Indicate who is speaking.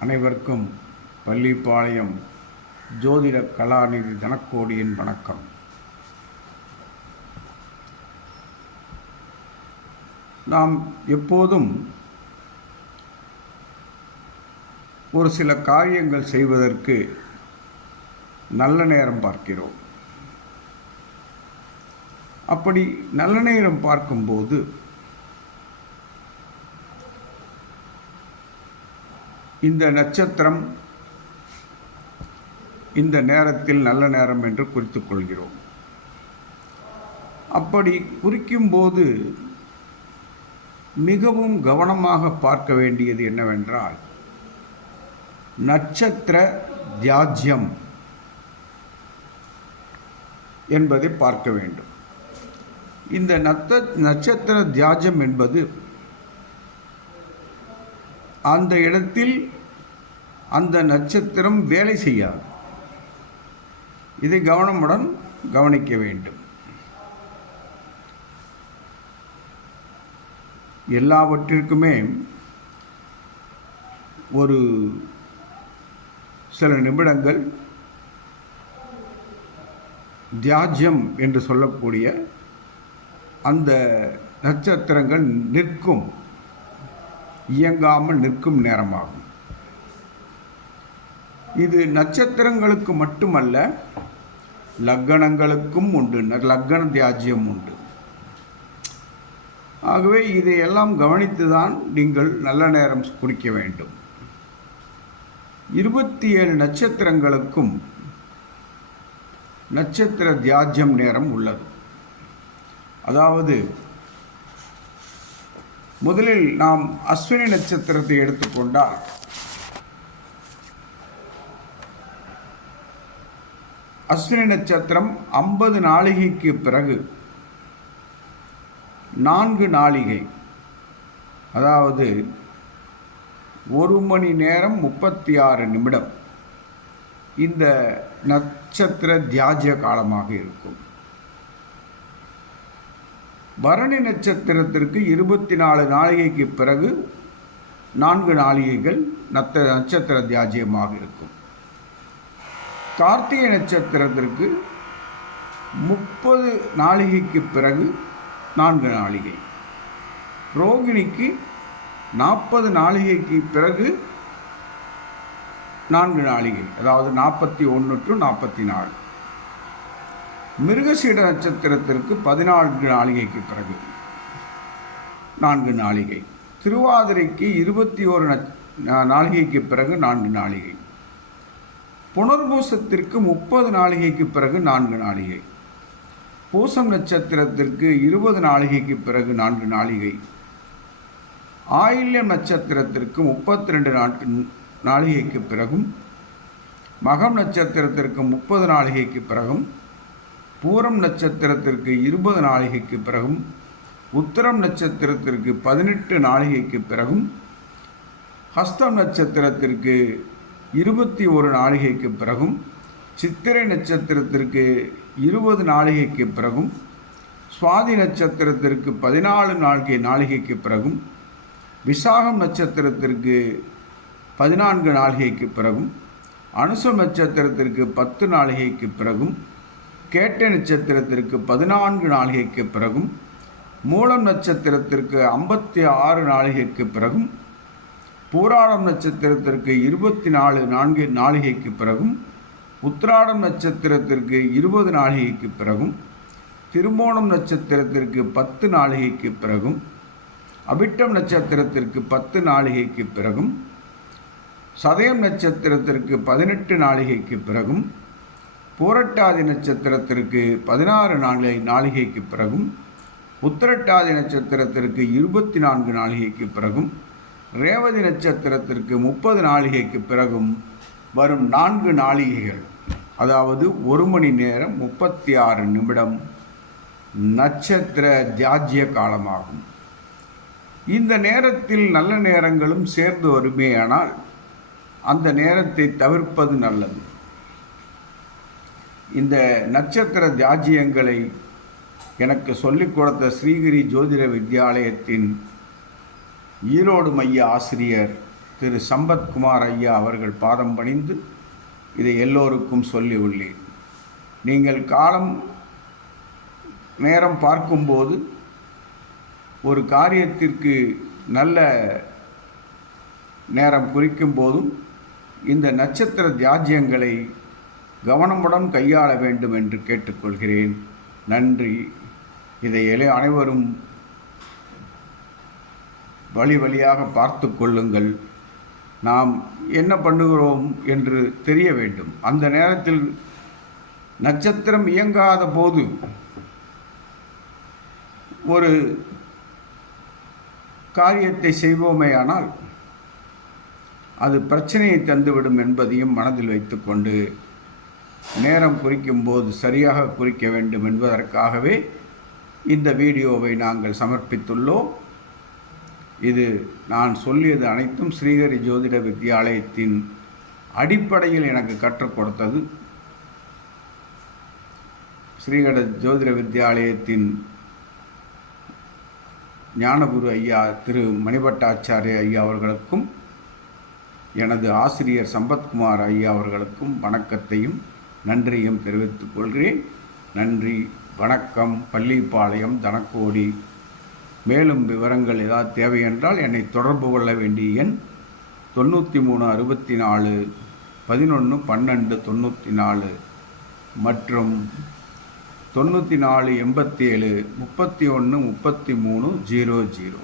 Speaker 1: அனைவருக்கும் பள்ளிப்பாளையம் ஜோதிட கலாநிதி தனக்கோடியின் வணக்கம். நாம் எப்போதும் ஒரு சில காரியங்கள் செய்வதற்கு நல்ல நேரம் பார்க்கிறோம். அப்படி நல்ல நேரம் பார்க்கும்போது இந்த நட்சத்திரம் இந்த நேரத்தில் நல்ல நேரம் என்று குறித்து கொள்கிறோம். அப்படி குறிக்கும்போது மிகவும் கவனமாக பார்க்க வேண்டியது என்னவென்றால் நட்சத்திர தியாஜ்யம் என்பதை பார்க்க வேண்டும். இந்த நத்த நட்சத்திர தியாஜம் என்பது அந்த இடத்தில் அந்த நட்சத்திரம் வேலை செய்யாது. இதை கவனமுடன் கவனிக்க வேண்டும். எல்லாவற்றிற்குமே ஒரு சில நிமிடங்கள் தியாஜ்யம் என்று சொல்லக்கூடிய அந்த நட்சத்திரங்கள் நிற்கும். இயங்காமல் நிற்கும் நேரமாகும். இது நட்சத்திரங்களுக்கு மட்டுமல்ல லக்கணங்களுக்கும் உண்டு. ந- லக்கண தியாஜ்யம் உண்டு. ஆகவே இதையெல்லாம் கவனித்து தான் நீங்கள் நல்ல நேரம் குறிக்க வேண்டும். இருபத்தி ஏழு நட்சத்திரங்களுக்கும் நட்சத்திர தியாஜ்யம் நேரம் உள்ளது. அதாவது முதலில் நாம் அஸ்வினி நட்சத்திரத்தை எடுத்துக்கொண்டால் அஸ்வினி நட்சத்திரம் ஐம்பது நாளிகைக்கு பிறகு நான்கு நாளிகை அதாவது ஒரு மணி நேரம் முப்பத்தி ஆறு நிமிடம். இந்த நட்சத்திர தியாஜ காலமாக இருக்கும். பரணி நட்சத்திரத்திற்கு இருபத்தி நாலு நாளிகைக்கு பிறகு நான்கு நாளிகைகள் நத்த நட்சத்திர தியாஜ்யமாக இருக்கும். கார்த்திகை நட்சத்திரத்திற்கு முப்பது நாளிகைக்கு பிறகு நான்கு நாளிகை ரோகிணிக்கு நாற்பது நாளிகைக்கு பிறகு நான்கு நாளிகை அதாவது நாற்பத்தி ஒன்று டு நாற்பத்தி நாலு. மிருகசீட நட்சத்திரத்திற்கு பதினான்கு நாளிகைக்கு பிறகு. நான்கு நாளிகை. திருவாதிரைக்கு இருபத்தி ஓரு நாளிகைக்கு பிறகு நான்கு நாளிகை. புனர்பூசத்திற்கு முப்பது நாளிகைக்கு பிறகு நான்கு நாளிகை. பூசம் நட்சத்திரத்திற்கு இருபது நாளிகைக்கு பிறகு நான்கு நாளிகை. ஆயில்யம் நட்சத்திரத்திற்கு முப்பத்தி ரெண்டு நாட்கு நாளிகைக்கு பிறகும். மகம் நட்சத்திரத்திற்கு முப்பது நாளிகைக்கு பிறகும். பூரம் நட்சத்திரத்திற்கு இருபது நாளிகைக்கு பிறகும் உத்தரம் நட்சத்திரத்திற்கு பதினெட்டு நாளிகைக்கு பிறகும் ஹஸ்தம் நட்சத்திரத்திற்கு இருபத்தி ஒரு நாளிகைக்கு பிறகும் சித்திரை நட்சத்திரத்திற்கு இருபது நாளிகைக்கு பிறகும் சுவாதி நட்சத்திரத்திற்கு பதினாலு நாளிகை நாளிகைக்கு பிறகும் விசாகம் நட்சத்திரத்திற்கு பதினான்கு நாளிகைக்கு பிறகும் அனுசம் நட்சத்திரத்திற்கு பத்து நாளிகைக்கு பிறகும் கேட்ட நட்சத்திரத்திற்கு பதினான்கு நாளிகைக்கு பிறகும் மூலம் நட்சத்திரத்திற்கு ஐம்பத்தி ஆறு நாளிகைக்கு பிறகும் பூராடம் நட்சத்திரத்திற்கு இருபத்தி நாலு நான்கு நாளிகைக்கு பிறகும் உத்திராடம் நட்சத்திரத்திற்கு இருபது நாளிகைக்கு பிறகும் திருமோணம் நட்சத்திரத்திற்கு பத்து நாளிகைக்கு பிறகும் அபிட்டம் நட்சத்திரத்திற்கு பத்து நாளிகைக்கு பிறகும் சதயம் நட்சத்திரத்திற்கு பதினெட்டு நாளிகைக்கு பிறகும் பூரட்டாதி நட்சத்திரத்திற்கு பதினாறு நாளை நாளிகைக்கு பிறகும் உத்திரட்டாதி நட்சத்திரத்திற்கு இருபத்தி நான்கு நாளிகைக்கு பிறகும் ரேவதி நட்சத்திரத்திற்கு முப்பது நாளிகைக்கு பிறகும் வரும் நான்கு நாளிகைகள். அதாவது ஒரு மணி நேரம் முப்பத்தி ஆறு நிமிடம் நட்சத்திர தியாஜ்ய காலமாகும். இந்த நேரத்தில் நல்ல நேரங்களும் சேர்ந்து வருமேயானால் அந்த நேரத்தை தவிர்ப்பது நல்லது. இந்த நட்சத்திர தியாஜியங்களை எனக்கு சொல்லிக் கொடுத்த ஸ்ரீகிரி ஜோதிட வித்யாலயத்தின் ஈரோடு மைய ஆசிரியர் திரு சம்பத்குமார் ஐயா அவர்கள் பாதம் பணிந்து இதை எல்லோருக்கும் சொல்லி உள்ளேன். நீங்கள் காலம் நேரம் பார்க்கும்போது ஒரு காரியத்திற்கு நல்ல நேரம் குறிக்கும் போதும் இந்த நட்சத்திர தியாஜ்யங்களை கவனமுடன் கையாள வேண்டும் என்று கேட்டுக்கொள்கிறேன். நன்றி. இதை எலை அனைவரும் வழி வழியாக பார்த்து கொள்ளுங்கள். நாம் என்ன பண்ணுகிறோம் என்று தெரிய வேண்டும். அந்த நேரத்தில் நட்சத்திரம் இயங்காத போது ஒரு காரியத்தை செய்வோமேயானால் அது பிரச்சனையை தந்துவிடும் என்பதையும் மனதில் வைத்துக்கொண்டு நேரம் குறிக்கும் போது சரியாக குறிக்க வேண்டும் என்பதற்காகவே இந்த வீடியோவை நாங்கள் சமர்ப்பித்துள்ளோம். இது நான் சொல்லியது அனைத்தும் ஸ்ரீஹரி ஜோதிட வித்தியாலயத்தின் அடிப்படையில் எனக்கு கற்றுக் கொடுத்தது. ஸ்ரீகட ஜோதிட வித்யாலயத்தின் ஞானகுரு ஐயா திரு மணிபட்டாச்சாரிய ஐயா அவர்களுக்கும் எனது ஆசிரியர் சம்பத்குமார் ஐயா அவர்களுக்கும் வணக்கத்தையும் நன்றியும் தெரிவித்துக் கொள்கிறேன். நன்றி வணக்கம் பள்ளிப்பாளையம் தனக்கோடி. மேலும் விவரங்கள் ஏதாவது தேவை என்றால் என்னை தொடர்பு கொள்ள வேண்டிய எண் தொண்ணூற்றி மூணு அறுபத்தி நாலு பதினொன்று பன்னெண்டு தொண்ணூற்றி நாலு மற்றும் தொண்ணூற்றி நாலு எண்பத்தி ஏழு முப்பத்தி ஒன்று முப்பத்தி மூணு ஜீரோ ஜீரோ.